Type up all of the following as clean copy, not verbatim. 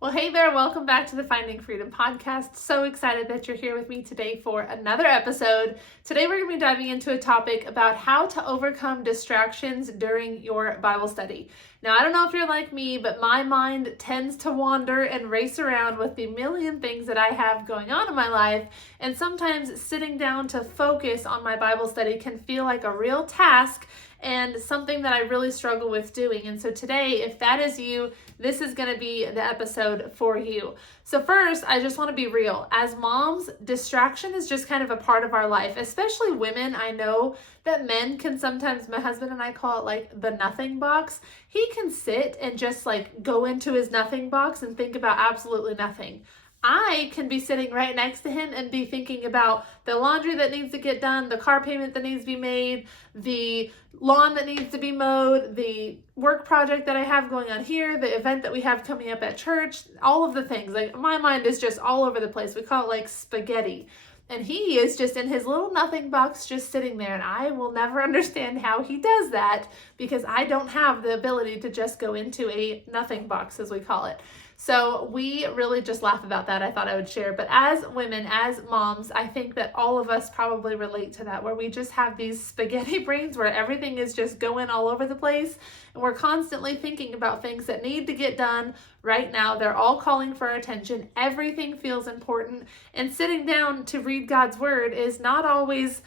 Well, hey there, welcome back to the Finding Freedom podcast. So excited that you're here with me today for another episode. Today we're going to be diving into a topic about how to overcome distractions during your Bible study. Now, I don't know if you're like me, but my mind tends to wander and race around with the million things that I have going on in my life, and sometimes sitting down to focus on my Bible study can feel like a real task and something that I really struggle with doing. And so today, if that is you, this is going to be the episode for you. So first, I just want to be real. As moms, distraction is just kind of a part of our life, especially women. I know that men can sometimes, my husband and I call it like the nothing box. He can sit and just like go into his nothing box and think about absolutely nothing. I can be sitting right next to him and be thinking about the laundry that needs to get done, the car payment that needs to be made, the lawn that needs to be mowed, the work project that I have going on here, the event that we have coming up at church, all of the things. Like, my mind is just all over the place. We call it like spaghetti. And he is just in his little nothing box just sitting there. And I will never understand how he does that because I don't have the ability to just go into a nothing box, as we call it. So we really just laugh about that. I thought I would share. But as women, as moms, I think that all of us probably relate to that, where we just have these spaghetti brains where everything is just going all over the place. And we're constantly thinking about things that need to get done right now. They're all calling for our attention. Everything feels important. And sitting down to read God's word is not always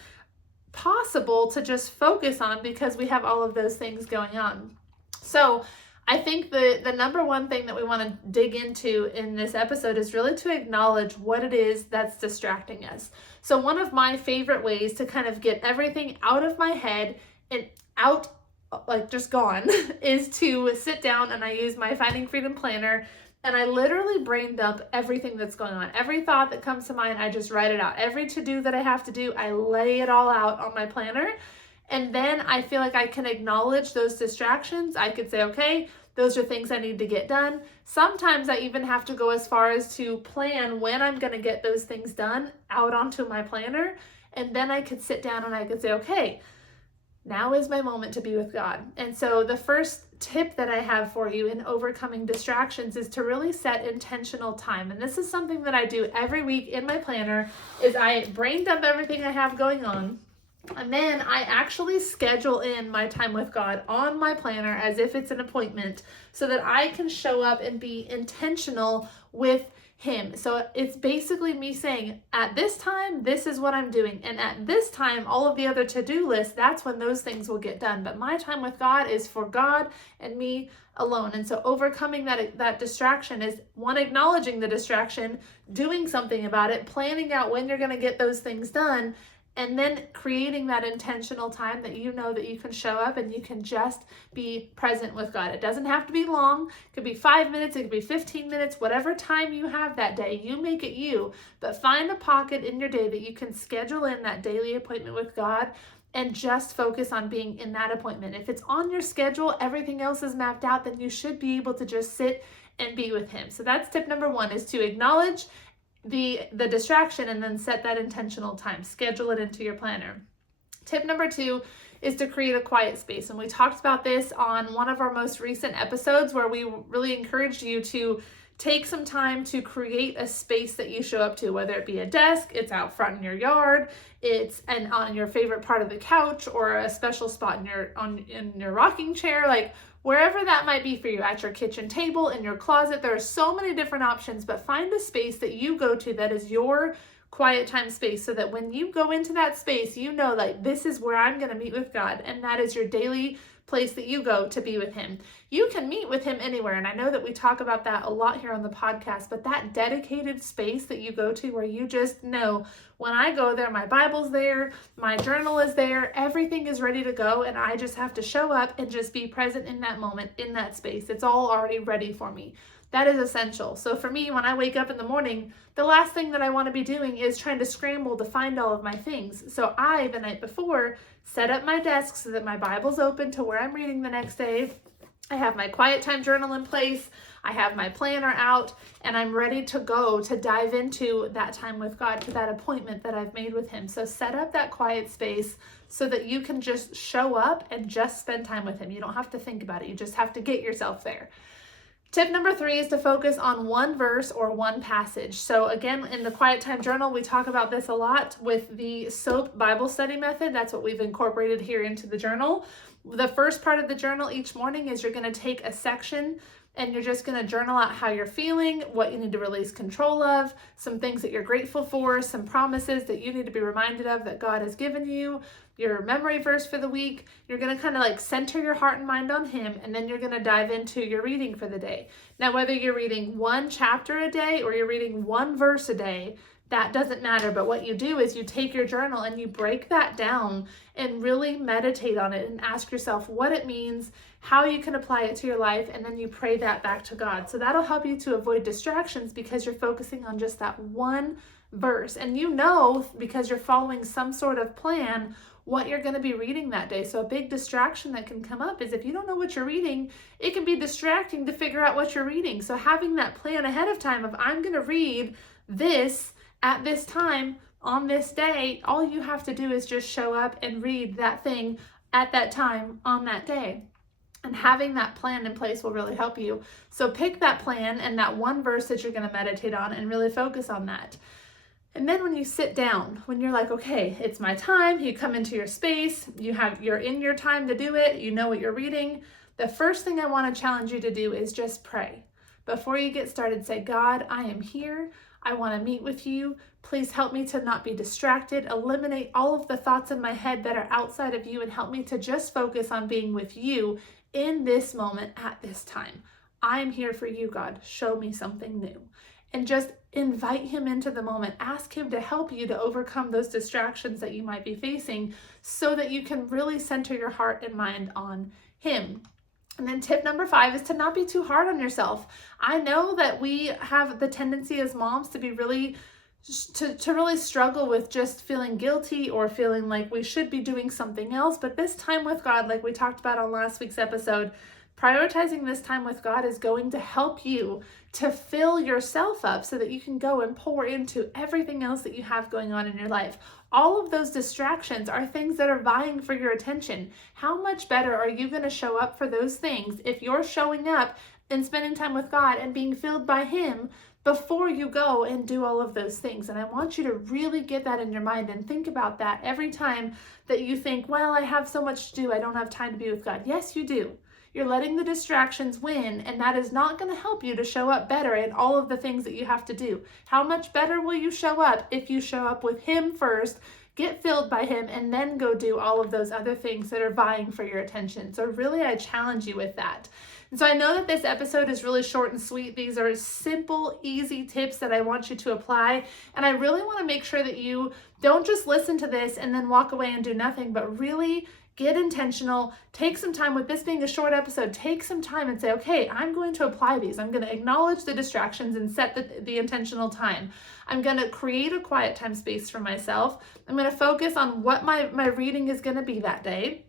possible to just focus on because we have all of those things going on. So I think the number one thing that we want to dig into in this episode is really to acknowledge what it is that's distracting us. So one of my favorite ways to kind of get everything out of my head and out, like just gone, is to sit down and I use my Finding Freedom planner and I literally brain dump everything that's going on. Every thought that comes to mind, I just write it out. Every to-do that I have to do, I lay it all out on my planner. And then I feel like I can acknowledge those distractions. I could say, okay, those are things I need to get done. Sometimes I even have to go as far as to plan when I'm going to get those things done out onto my planner. And then I could sit down and I could say, okay, now is my moment to be with God. And so the first tip that I have for you in overcoming distractions is to really set intentional time. And this is something that I do every week in my planner, is I brain dump everything I have going on. And then I actually schedule in my time with God on my planner as if it's an appointment so that I can show up and be intentional with Him. So it's basically me saying, at this time, this is what I'm doing. And at this time, all of the other to-do lists, that's when those things will get done. But my time with God is for God and me alone. And so overcoming that distraction is, one, acknowledging the distraction, doing something about it, planning out when you're going to get those things done, and then creating that intentional time that you know that you can show up and you can just be present with God. It doesn't have to be long. It could be 5 minutes. It could be 15 minutes. Whatever time you have that day, you make it you. But find a pocket in your day that you can schedule in that daily appointment with God and just focus on being in that appointment. If it's on your schedule, everything else is mapped out, then you should be able to just sit and be with Him. So that's tip number one, is to acknowledge the distraction and then set that intentional time. Schedule it into your planner. Tip number two is to create a quiet space. And we talked about this on one of our most recent episodes, where we really encouraged you to take some time to create a space that you show up to, whether it be a desk, it's out front in your yard, it's on your favorite part of the couch, or a special spot in your rocking chair, like wherever that might be for you, at your kitchen table, in your closet. There are so many different options, but find a space that you go to that is your quiet time space, so that when you go into that space, you know, like, this is where I'm going to meet with God, and that is your daily place that you go to be with Him. You can meet with Him anywhere, and I know that we talk about that a lot here on the podcast, but that dedicated space that you go to, where you just know, when I go there, my Bible's there, my journal is there, everything is ready to go, and I just have to show up and just be present in that moment, in that space. It's all already ready for me. That is essential. So for me, when I wake up in the morning, the last thing that I want to be doing is trying to scramble to find all of my things. So I, the night before, set up my desk so that my Bible's open to where I'm reading the next day. I have my quiet time journal in place. I have my planner out, and I'm ready to go to dive into that time with God, to that appointment that I've made with Him. So set up that quiet space so that you can just show up and just spend time with Him. You don't have to think about it. You just have to get yourself there. Tip number 3 is to focus on one verse or one passage. So again, in the Quiet Time Journal, we talk about this a lot with the SOAP Bible study method. That's what we've incorporated here into the journal. The first part of the journal each morning is you're going to take a section and you're just going to journal out how you're feeling, what you need to release control of, some things that you're grateful for, some promises that you need to be reminded of that God has given you, your memory verse for the week. You're going to kind of like center your heart and mind on Him, and then you're going to dive into your reading for the day. Now, whether you're reading one chapter a day or you're reading one verse a day, that doesn't matter. But what you do is you take your journal and you break that down and really meditate on it and ask yourself what it means, how you can apply it to your life, and then you pray that back to God. So that'll help you to avoid distractions because you're focusing on just that one verse. And you know, because you're following some sort of plan, what you're going to be reading that day. So a big distraction that can come up is if you don't know what you're reading, it can be distracting to figure out what you're reading. So having that plan ahead of time of I'm going to read this at this time on this day, all you have to do is just show up and read that thing at that time on that day. And having that plan in place will really help you. So pick that plan and that one verse that you're going to meditate on and really focus on that. And then when you sit down, when you're like, okay, it's my time, you come into your space, you're in your time to do it, you know what you're reading. The first thing I want to challenge you to do is just pray. Before you get started, say, God, I am here. I want to meet with you. Please help me to not be distracted. Eliminate all of the thoughts in my head that are outside of you and help me to just focus on being with you in this moment at this time. I'm here for you, God. Show me something new. And just invite Him into the moment. Ask Him to help you to overcome those distractions that you might be facing so that you can really center your heart and mind on Him. And then tip number 5 is to not be too hard on yourself. I know that we have the tendency as moms to be really struggle with just feeling guilty or feeling like we should be doing something else. But this time with God, like we talked about on last week's episode, prioritizing this time with God is going to help you to fill yourself up so that you can go and pour into everything else that you have going on in your life. All of those distractions are things that are vying for your attention. How much better are you going to show up for those things if you're showing up and spending time with God and being filled by Him before you go and do all of those things? And I want you to really get that in your mind and think about that every time that you think, well, I have so much to do, I don't have time to be with God. Yes, you do. You're letting the distractions win, and that is not going to help you to show up better in all of the things that you have to do. How much better will you show up if you show up with Him first, get filled by Him, and then go do all of those other things that are vying for your attention? So really, I challenge you with that. And so I know that this episode is really short and sweet. These are simple, easy tips that I want you to apply. And I really want to make sure that you don't just listen to this and then walk away and do nothing, but really get intentional, take some time. With this being a short episode, take some time and say, okay, I'm going to apply these. I'm going to acknowledge the distractions and set the intentional time. I'm going to create a quiet time space for myself. I'm going to focus on what my reading is going to be that day.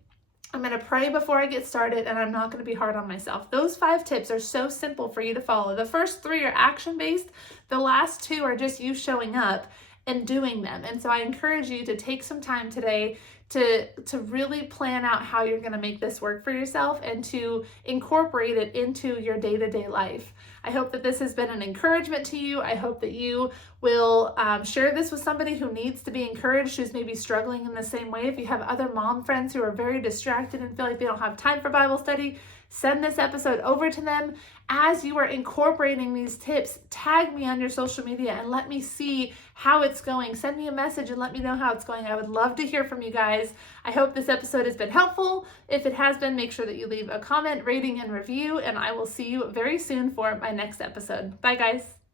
I'm going to pray before I get started, and I'm not going to be hard on myself. Those 5 tips are so simple for you to follow. The first 3 are action-based. The last 2 are just you showing up and doing them. And so I encourage you to take some time today to really plan out how you're going to make this work for yourself and to incorporate it into your day-to-day life. I hope that this has been an encouragement to you. I hope that you will share this with somebody who needs to be encouraged, who's maybe struggling in the same way. If you have other mom friends who are very distracted and feel like they don't have time for Bible study, send this episode over to them. As you are incorporating these tips, tag me on your social media and let me see how it's going. Send me a message and let me know how it's going. I would love to hear from you guys. I hope this episode has been helpful. If it has been, make sure that you leave a comment, rating, and review, and I will see you very soon for my next episode. Bye, guys.